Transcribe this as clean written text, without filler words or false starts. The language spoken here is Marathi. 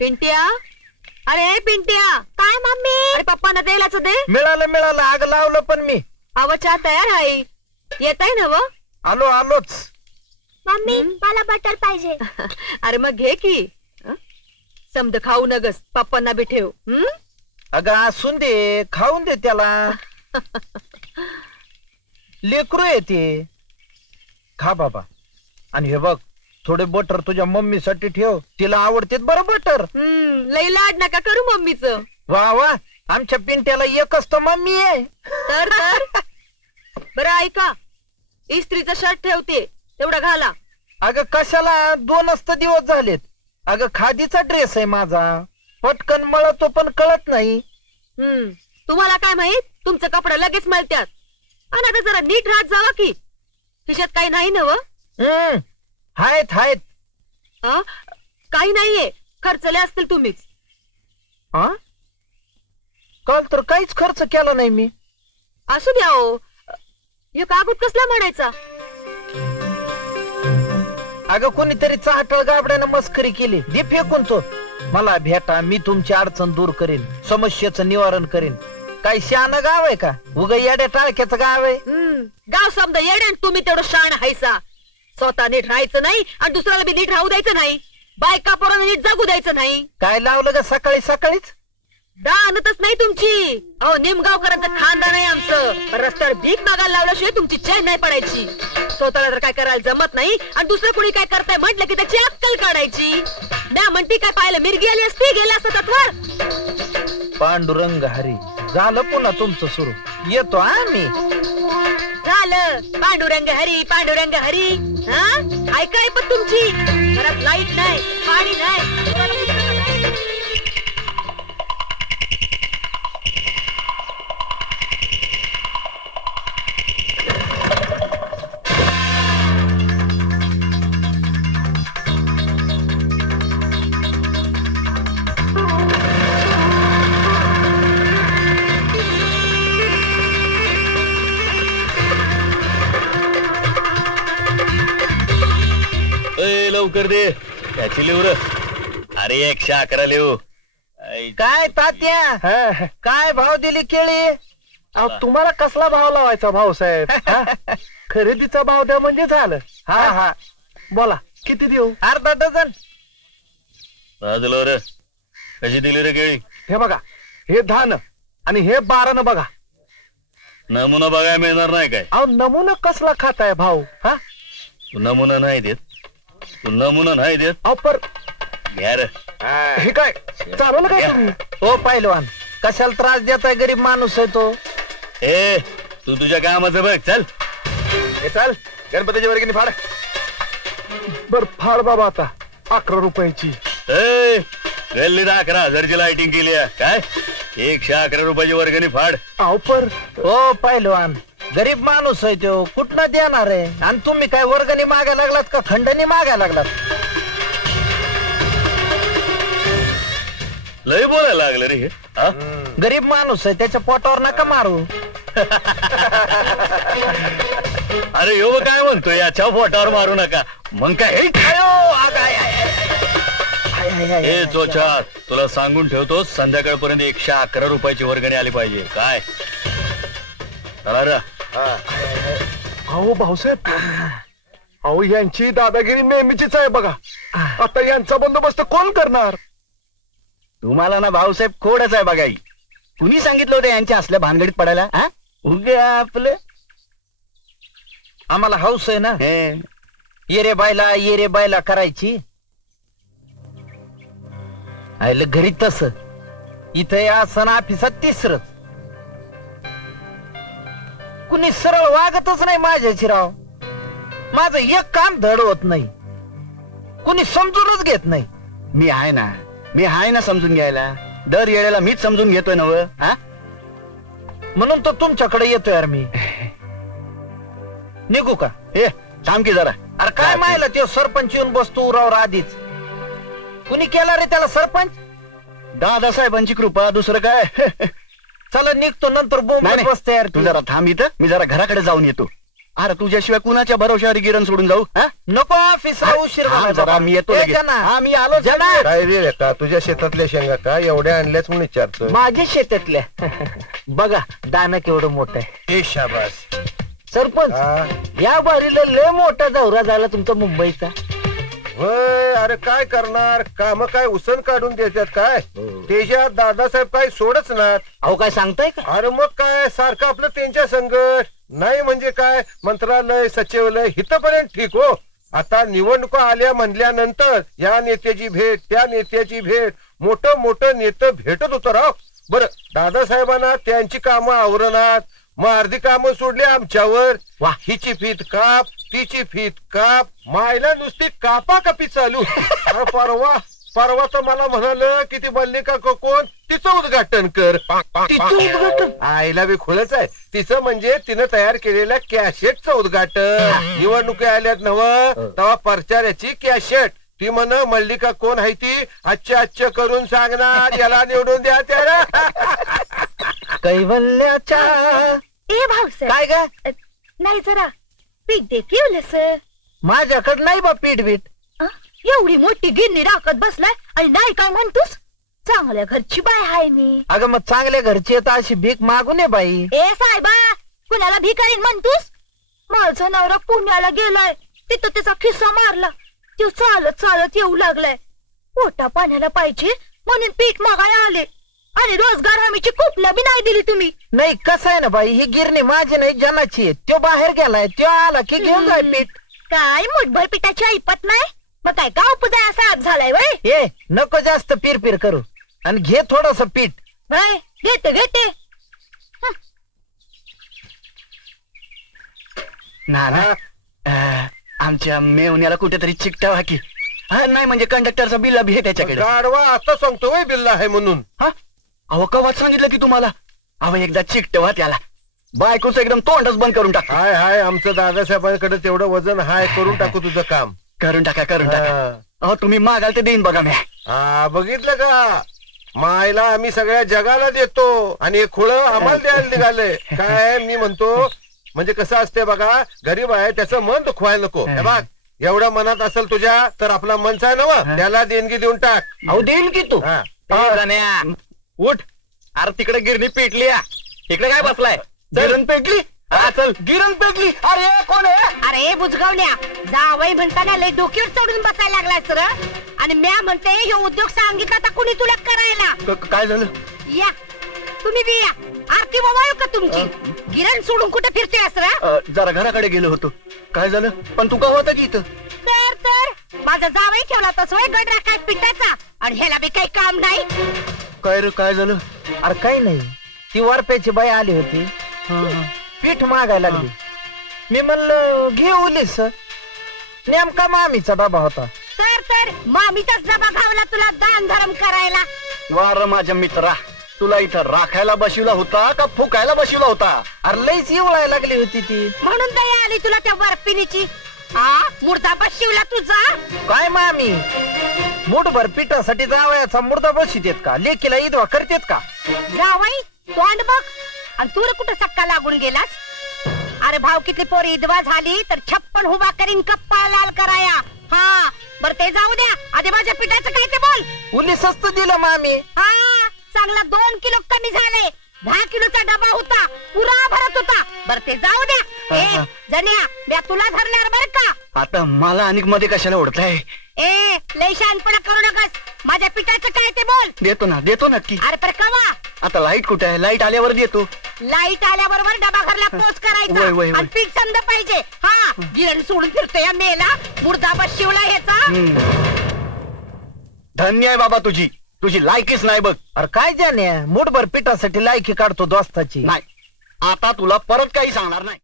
पिंट्या, अरे पिंट्या. काय मम्मी? अरे पप्पांना द्यायलाच दे. मिळालं आग लावलं पण मी. अव चहा तयार आहे, येत आहे ना व? आलोच. मम्मी मला बटर पाहिजे. अरे मग घे की. समद खाऊ नगस, पप्पांना बी ठेव. अगं असून दे, खाऊन दे त्याला. लेकरू येते. खा बाबा. आणि हे बघ, थोडे बटर तुझ्या मम्मीसाठी ठेव, तिला आवडते बरं बटर. लई लाड नका करू मम्मीच. वा वा, आमच्या पिंट्याला एकच तर मम्मी आहे. तर बरं ऐका, इस्त्रीचा शर्ट ठेवते, तेवढा घाला. अगं कशाला, 2च तर दिवस झालेत. अगं खादीचा ड्रेस आहे माझा, पटकन मळतो पण कळत नाही. तुम्हाला काय माहित, तुमचं कपडा लगेच मळत्यात. आणि आता जरा नीट राहत जावा की. खिशात काही नाही ना व? आहेत. काही नाहीये, खर्चले असतील तुम्हीच. काल तर काहीच खर्च केला नाही मी. असू द्या हो, हे कागद कसला म्हणायचा? अगं कोणीतरी चाहटळ गाबड्यानं मस्करी केली. दे फेकून तो. मला भेटा, मी तुमची अडचण दूर करीन, समस्येचं निवारण करीन. काही शहाणं गाव आहे का? उगा येड्या टाळक्याचं गाव आहे. गाव समजा येड्या, तुम्ही तेवढं शहाण हायसा. स्वतः नीट राहायचं नाही आणि दुसऱ्याला बी नीट राहू द्यायचं नाही. बायका पोरांना नीट जगू द्यायचं नाही. काय लावलं ग सकाळीच? दानतच नाही तुमची. अहो निमगावकरांचं खानदान आहे आमचं. रस्त्यावर भीक मागायला लावल्याशिवाय तुमची चैन नाही पडायची. स्वतःला तर काय करायला जमत नाही आणि दुसरं कोणी काय करताय म्हटलं की त्याची अक्कल काढायची. म्या म्हणती काय पाहिलं, मिरगी आली असती, गेले असतात. पांडुरंग हरी. झालं पुन्हा तुमचं सुरू. येतो आम्ही. झालं पांडुरंग हरी. ऐकाय पण तुमची घरात लाईट नाही, पाणी नाही. लवकर दे त्याची लिहू. अरे 111 लिहू. काय तात्या, काय भाव दिली केळी? तुम्हाला कसला भाव लावायचा भाऊसाहेब? खरेदीचा भाव द्या म्हणजे झालं. हा बोला, किती देऊ? अर्धा डझन. राजलो रे, कशी दिली रे केळी? हे बघा, हे 10 आणि हे 12 बघा. नमुना बघायला मिळणार नाही काय? अहो नमुना कसला खाताय भाऊ? तू नमुना नाही देत. अपर घ्या रे. हे काय चालवलं काय तुम्ही? हो पहिलवान, कशाला त्रास देताय? गरीब माणूस आहे तो. तू तुझ्या कामाचं बघ. चल चल, गणपतीची वर्गणी फाड. बर फाड बाबा. आता 11 रुपयाची. गल्लीत 11,000ची लाइटिंग केली आहे काय? 111 रुपयाची वर्गणी फाड. पर हो पहिलवान, गरीब माणूस आहे तो, कुठनं देणार आहे? आणि तुम्ही काय वर्गणी मागायला लागलात का खंडणी मागायला लागलात? लय बोलायला लागलं रे. गरीब माणूस आहे, त्याच्या पोटावर नका मारू. अरे यो काय म्हणतो, याच्या पोटावर मारू नका. मग काय चोचा, तुला सांगून ठेवतो, संध्याकाळपर्यंत 111 रुपयाची वर्गणी आली पाहिजे काय? अहो भाऊसाहेब, अहो यांची दादागिरी नेहमीचीच आहे बघा. आता यांचा बंदोबस्त कोण करणार? तुम्हाला ना भाऊसाहेब खोडच आहे बघाई. कुणी सांगितलं होतं यांच्या असल्या भानगडीत पडायला? उगे आपलं. आम्हाला हौस आहे ना ये रे बायला करायची. आयलं घरी तस, इथे असं ऑफिसात तिसरंच. कुणी सरळ वागतच नाही माझ्याची राव. माझं एक काम धड होत नाही, कुणी समजूनच घेत नाही. मी आहे ना समजून घ्यायला. दर येळेला मीच समजून घेतोय नव. म्हणून तो तुमच्याकडे येतोय यार मी. निघू का? थांब की जरा. अरे काय माहिला तो सरपंच येऊन बसतो उरावर आधीच. कुणी केला रे त्याला सरपंच? दादासाहेबांची कृपा, दुसरं काय. चला निघतो, नंतर बोंबलत बसते यार. तू जरा थांब इथं, मी जरा घराकडे जाऊन येतो. अरे तुझ्याशिवाय कुणाच्या भरोशावर गिरण सोडून जाऊ हा? नको ऑफिसला उशीर थांब झाला जरा, बाबा. मी येतो ए, लगेच. जना. हा, मी आलो जना. काय रे का तुझ्या शेतातल्या शेंगा का एवढ्या आणल्याच म्हणून विचारतो. माझ्या शेतातल्या बघा दाना केवढं मोठं आहे. ए शाबास. सरपंच हा? या बारीला लय मोठा दौरा झाला तुमचा मुंबईचा. होय, अरे काय करणार, काम काय उसन काढून देतात काय. त्याच्यात दादासाहेब काय सोडच ना. अहो काय सांगताय का? अरे मग काय सारखं आपलं त्यांच्या संघट नाही म्हणजे काय मंत्रालय सचिवालय इथपर्यंत ठीक हो. आता निवडणुका आल्या म्हणल्यानंतर या नेत्याची भेट त्या नेत्याची भेट मोठं मोठं नेतं भेटत होतं राव. बरं दादासाहेबांना त्यांची कामं आवरणात मग अर्धी कामं सोडली आमच्यावर. वा. हिची फीत काप तिची फीत काप मायला नुसती कापाकापी चालू. अरे परवा तर मला म्हणाल की ती मल्लिका कोण तिचं उद्घाटन कर. तिचं उद्घाटन? आईला बी खुळच आहे. तिचं म्हणजे तिनं तयार केलेल्या कॅशेटचं उद्घाटन. निवडणुकी आल्यात नव तेव्हा प्रचाराची कॅशेट. ती म्हण मल्लिका कोण आहे ती अच्छ करून सांगणार याला निवडून द्या त्याला. कैवल्याच्या ए भाऊसाहेब काय ग? नाही जरा पीक दे ठेवलंस. माझ्याकडे नाही बा पीठ बीट. एवढी मोठी गिरणी राखत बसलाय आणि नाही काय म्हणतोस. चांगल्या घरची बाय हाय मी. अगं मग चांगल्या घरची आहे तर अशी भीक मागू नये बाई. ए साहेबा कुणाला भिकारीन म्हणतोस. माझा नवरा पुण्याला गेलाय तिथं त्याचा खिस्सा मारला. तो चालत चालत येऊ लागलाय. पोटा पाण्याला पाहिजे म्हणून पीठ मागायला आले आणि रोजगार हमीची कुपला बी नाही दिली तुम्ही. नाही कसं आहे ना बाई ही गिरणी माझी नाही जनाची आहे. तो बाहेर गेलाय तो आला की घेऊन जाय पीठ. काय मुठभर पिठाची ऐपत नाही. मग काय गाव पुजाय असा आज झालाय वय. ए नको जास्त पीर करू आणि घे थोडस पीठ. नाही घेते घेते. ना आमच्या मेवण्याला कुठेतरी चिकटावा की. हा नाही म्हणजे कंडक्टरचा बिल बी आहे त्याच्याकडे. गाडवा आता सांगतो वय बिल्ला आहे म्हणून. हा अहो कवाच सांगितलं की तुम्हाला. अहो एकदा चिकटवा त्याला. बायकोच एकदम तोंडच बंद करून टाका. हाय हाय आमचं दादासाहेबांकडे तेवढं वजन हाय. करून टाकू तुझं काम. करून टाका करून टाका. हा. अहो तुम्ही मागाल ते देईन बघा मी. हा बघितलं का मायला आम्ही सगळ्या जगाला देतो आणि हे खुळं आम्हाला द्यायला निघालंय. काय मी म्हणतो म्हणजे कसं असते बघा गरीब आहे त्याचं मन दुखवायला नको. हे बघ एवढं मनात असेल तुझ्या तर आपला मनचा आहे ना त्याला देणगी देऊन टाक. अहो देईल की तू. हा. उठ. अरे तिकडे गिरणी पेटली. इकडे काय बसलाय. गिरण पेटली. हा चल गिरण पेटली. अरे कोण आहे. अरे बुजगावल्या जावई म्हणताना लय डोक्यावर चढून बसायला लागलाय सर. आणि म्या म्हणते हे उद्योग सांगितला तर कुणी तुला करायला. काय झालं. या तुम्ही बी या. आरती बाबा का तुमची. गिरण सोडून कुठे फिरते सर. जरा घराकडे गेलो होतो. काय झालं पण तू का होता की इथं. तर माझा जावई ठेवला तसं गडरा काय पिठाचा आणि ह्याला बी काही काम नाही. काय रे काय झालं. अरे काही नाही ती वरप्याची बाई आली होती पीठ मागायला लागली. मी म्हणलं घे उलीस. नेमका मामीचा डबा होता. तर मामीचाच डबा घावला तुला दान धर्म करायला. वार माझ्या मित्रा तुला इथं राखायला बसवला होता का फुकायला बसवला होता. अरे लईच येवळायला लागली होती ती. म्हणून दया आली तुला त्या बर्फिनीची. हा मुर्दा बसवला तुझा. काय मामी मुठभर पिठासाठी जावयाचा मुर्दा बशीत येत का. लेकीला ईदवा करतेत का. जावई तोंड बघ आणि तू कुठं सक्का लागून गेलास. अरे भाव किती पोरी इदवा झाली तर 56 उभा करीन कप्पा लाल कराया. हा बर ते जाऊ द्या आधी माझ्या पिठाचं काय ते बोल. उली स्वस्त दिलं मामी. हा चांगला 2 किलो कमी झाले. 10 किलोचा डबा होता पुरा भरत होता. बर ते जाऊ द्या. ए जन्या मी तुला धरणार बर का. आता मला अनेक मध्ये कशाला ओढताय. ए लय शानपणा करू नकस. माझ्या पिठाचं काय ते बोल. देतो नक्की. अरे पर कवा. आता लाईट कुठे आहे. लाईट आल्यावर देतो. लाईट आल्याबरोबर डबा घरला पोच करायचा वय, वय. आणि पीठ समज पाहिजे. हा गिरण सोडून फिरतोय या मेला मुर्दा बस शिवला ह्याचा. धन्य आहे बाबा तुझी लायकीच नाही बघ. अरे काय जाणे मुठभर पिठासाठी लायकी काढतो दोस्ताची. नाही आता तुला परत काही सांगणार नाही.